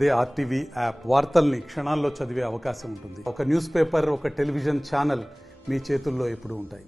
అదే RTV app వార్తల్ని క్షణాల్లో చదివే అవకాశం ఉంటుంది. ఒక న్యూస్ పేపర్, ఒక టెలివిజన్ ఛానల్ మీ చేతుల్లో ఎప్పుడూ ఉంటాయి.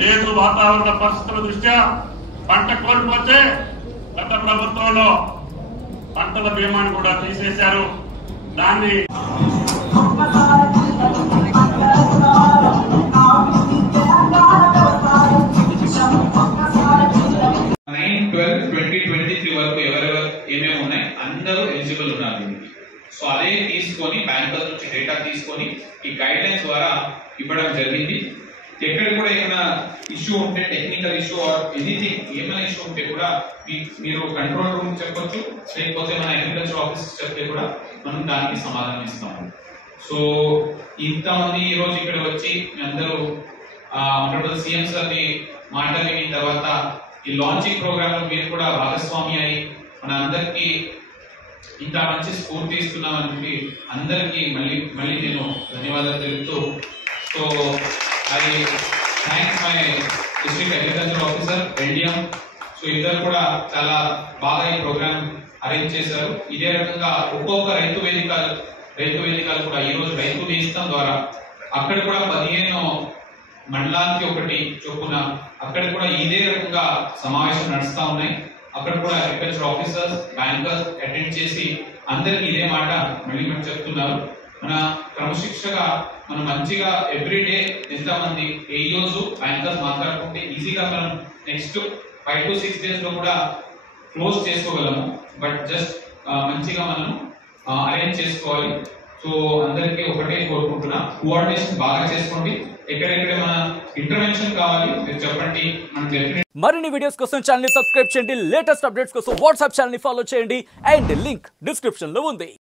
లేదు వాతావరణ పరిస్థితుల దృష్ట్యా పంట కోల్పోతే గత ప్రభుత్వంలో పంటల బీమాను కూడా తీసేశారు. దాన్ని 9/12/2023 వరకు ఎవరెవరు ఏమేమి ఉన్నాయి అందరూ ఎలిజిబుల్ ఉన్నారు. సో అదే తీసుకొని బ్యాంకర్స్ నుంచి డేటా తీసుకొని ఈ గైడ్ లైన్స్ ద్వారా ఇవ్వడం జరిగింది. ఎక్కడ కూడా ఏమైనా ఇష్యూ ఉంటే, టెక్నికల్ ఇష్యూ ఆర్ ఎనీథింగ్ ఏమైనా ఇష్యూ ఉంటే కూడా మీరు కంట్రోల్ రూమ్ చెప్పొచ్చు, లేకపోతే మన అగ్రికల్చర్ ఆఫీస్ చెప్తే కూడా మనం దానికి సమాధానం ఇస్తాము. సో ఇంతమంది ఈ రోజు ఇక్కడ వచ్చి అందరూ ఆనరబుల్ సీఎం సార్ని మాటలు విని తర్వాత ఈ లాంచింగ్ ప్రోగ్రామ్ లో మీరు కూడా భాగస్వామి అయి మన అందరికి ఇంత మంచి స్ఫూర్తి ఇస్తున్నామని అందరికి మళ్ళీ నేను ధన్యవాదాలు తెలుపుతూ, so I thanks my district agriculture officer LDM. So ఇద్దరు కూడా చాలా బాగా ఈ ప్రోగ్రామ్ అరేంజ్ చేశారు. ఇదే రకంగా ఒక్కొక్క రైతు వేదికలు కూడా ఈ రోజు రైతు నేస్తం ద్వారా అక్కడ కూడా 15 మండలానికి ఒకటి చొప్పున అక్కడ కూడా ఇదే రకంగా సమావేశం నడుస్తా ఉన్నాయి. అక్కడ కూడా అగ్రికల్చర్ ఆఫీసర్స్, బ్యాంకర్స్ అటెండ్ చేసి అందరికి ఇదే మాట మళ్ళీ చెప్తున్నారు. మన క్రమశిక్షగా మనం మంచిగా ఎవ్రీడే ఎంతమంది ఏఈఓస్, బ్యాంకర్స్ మాట్లాడుకుంటే ఈజీగా మనం నెక్స్ట్ 5 to 6 days లో కూడా క్లోజ్ చేసుకోగలము. బట్ జస్ట్ మంచిగా మనం అరేంజ్ చేసుకోవాలి. సో అందరికీ ఒకటే కోరుకుంటున్నా, కోఆర్డినేషన్ బాగా చేసుకోండి. ఎక్కడెక్కడ మన ఇంటర్వెన్షన్ కావాలి మీరు చెప్పండి. మరిన్ని వీడియోస్ కోసం ఛానల్ ని సబ్స్క్రైబ్ చేయండి. లేటెస్ట్ అప్డేట్స్ కోసం వాట్సాప్ ఛానల్ ని ఫాలో చేయండి. అండ్ లింక్ డిస్క్రిప్షన్ లో ఉంది.